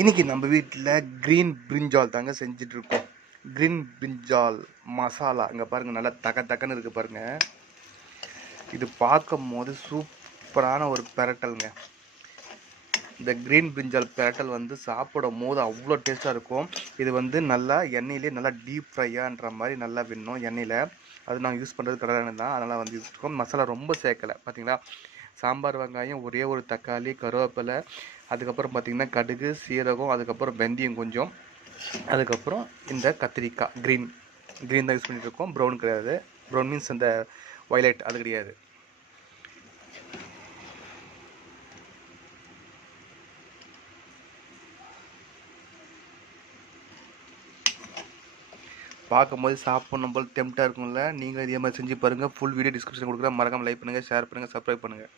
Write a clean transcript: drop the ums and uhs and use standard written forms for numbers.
இன்னைக்கு நம்ம வீட்டில் க்ரீன் பிரிஞ்சால் தாங்க செஞ்சிட்ருக்கோம். க்ரீன் பிரிஞ்சால் மசாலா இங்கே பாருங்கள், நல்லா தக்கன்னு இருக்குது பாருங்கள். இது பார்க்கும் போது சூப்பரான ஒரு பெரட்டலுங்க. இந்த க்ரீன் பிரிஞ்சால் பெரட்டல் வந்து சாப்பிடும் போது அவ்வளோ டேஸ்ட்டாக இருக்கும். இது நல்லா எண்ணெயிலே நல்லா டீப் ஃப்ரையான்ற மாதிரி நல்லா விடணும் எண்ணெயில். அது நாங்கள் யூஸ் பண்ணுறது கடலை தான், அதனால் யூஸ் பண்ணுறோம். மசாலா ரொம்ப சேர்க்கலை பார்த்தீங்களா. சாம்பார் வெங்காயம், ஒரே ஒரு தக்காளி, கருவேப்பிலை, அதுக்கப்புறம் பார்த்திங்கன்னா கடுகு, சீரகம், அதுக்கப்புறம் வெந்தயம் கொஞ்சம், அதுக்கப்புறம் இந்த கத்திரிக்காய் க்ரீன் தான் யூஸ் பண்ணிகிட்ருக்கோம். ப்ரௌன் கிடையாது. ப்ரௌன் மீன்ஸ் அந்த வயலட் அது கிடையாது. பார்க்கும்போது சாப்பிடணும் போல் டெம்ப்டாக இருக்கும்ல. நீங்கள் இதே மாதிரி செஞ்சு பாருங்கள். ஃபுல் வீடியோ டிஸ்கிரிப்ஷன் கொடுக்குறேன். மறக்காமல் லைக் பண்ணுங்கள், ஷேர் பண்ணுங்கள், சப்ஸ்கிரைப் பண்ணுங்கள்.